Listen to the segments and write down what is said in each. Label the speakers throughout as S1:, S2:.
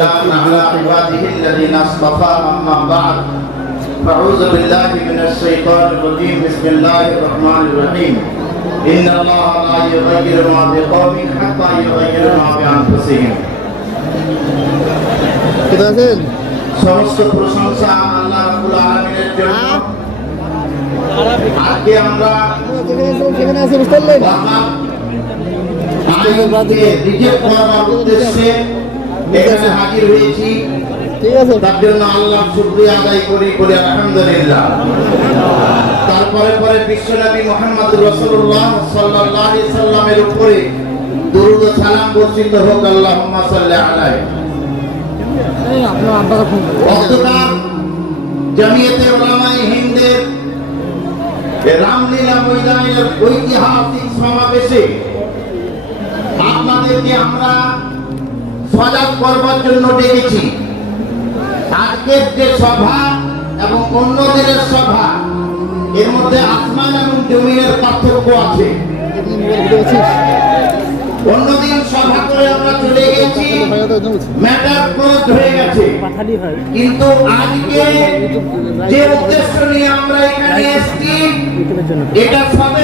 S1: على عباده الذين اصطفى أما بعد فأعوذ بالله من الشيطان الرجيم بسم الله الرحمن الرحيم إن الله لا يغير ما بقوم حتى يغيروا ما بأنفسهم
S2: কোথায় আছেন
S1: সমস্ত প্রশংসা আল্লাহ রাব্বুল আলামিনের জন্য আজকে আমরা
S2: যেখানে আছেন সেখানে আছে বুঝতে পারলেন
S1: আজকে রিজেক্ট করার উদ্দেশ্যে এখানে হাজির হয়েছি
S2: ঠিক আছে?
S1: তার জন্য আল্লাহ শুক্রিয়া আদায় করি করি আলহামদুলিল্লাহ। তারপরে পরে বিশ্বনবী মোহাম্মদ রসুল্লাহ সাল্লাহ সাল্লামের উপরে দুরুদ সালাম বর্ষিত হোক আল্লাহ সাল্লাহ আলাই হিন্দের রামলীলা সমাবেশে আপনাদেরকে আমরা সজাগ করবার জন্য ডেকেছি। আজকের যে সভা এবং অন্য সভা, এর মধ্যে আসমান এবং জমিনের পার্থক্য আছে। অন্যদিন সভা করে আমরা চলে গেছি। ম্যাটার ক্লোজ হয়ে গেছে। কিন্তু আজকে যে উদ্দেশ্য নিয়ে আমরা এখানে এসেছি, এটা সবে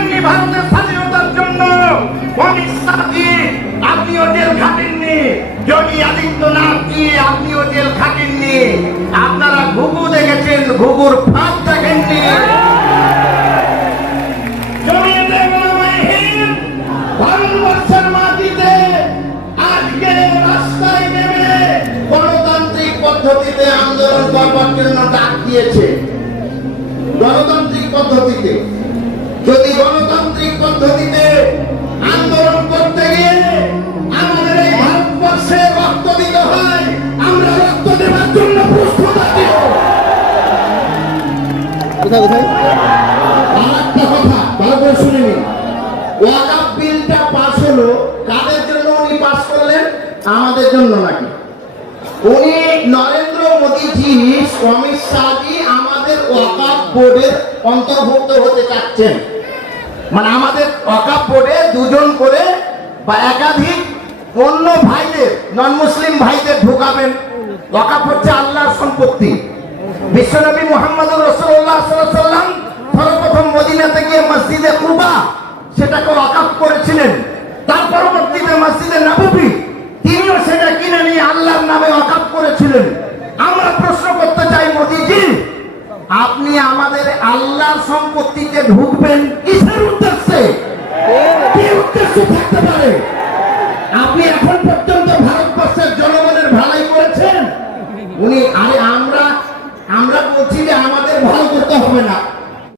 S1: ভারতের স্বাধীনতার জন্য আপনিও জেল খাটেননি। আপনিও জেল খাটেননি। আপনারা ঘুঘু দেখেছেন, ঘুঘুর দেখেননি। গণতান্ত্রিক পদ্ধতিতে আন্দোলন করবার জন্য ডাক দিয়েছে।
S2: কোথায় কোথায়?
S1: আরেকটা কথা ভালো করে শুনে নিন ওয়াকাফ বিলটা পাস হলো কাদের জন্য উনি পাস করলেন আমাদের জন্য নাকি উনি নরেন্দ্র মোদীজি, অমিত শাহজি আমাদের ওয়াকাফ বোর্ডের অন্তর্ভুক্ত হতে চাচ্ছেন। মানে আমাদের ওয়াকাফ বোর্ডে দুজন করে বা একাধিক অন্য ভাইদের নন মুসলিম ভাইদের ঢুকাবেন। ওয়াকাফ হচ্ছে আল্লাহর সম্পত্তি। বিশ্বনবী মোহাম্মদুর রসুল্লাহ সাল্লাম সর্বপ্রথম মদিনাতে গিয়ে মসজিদে কুবা সেটাকে ওয়াকাফ করেছিলেন। তার পরবর্তীতে মসজিদে নববী, তিনিও সেটা কিনে নিয়ে আল্লাহর নামে ওয়াকাফ করেছিলেন। আমরা প্রশ্ন করতে চাই, মোদিজি, আপনি আমাদের আল্লাহর সম্পত্তিতে ঢুকবেন কিসের উদ্দেশ্যে? কি উদ্দেশ্য থাকতে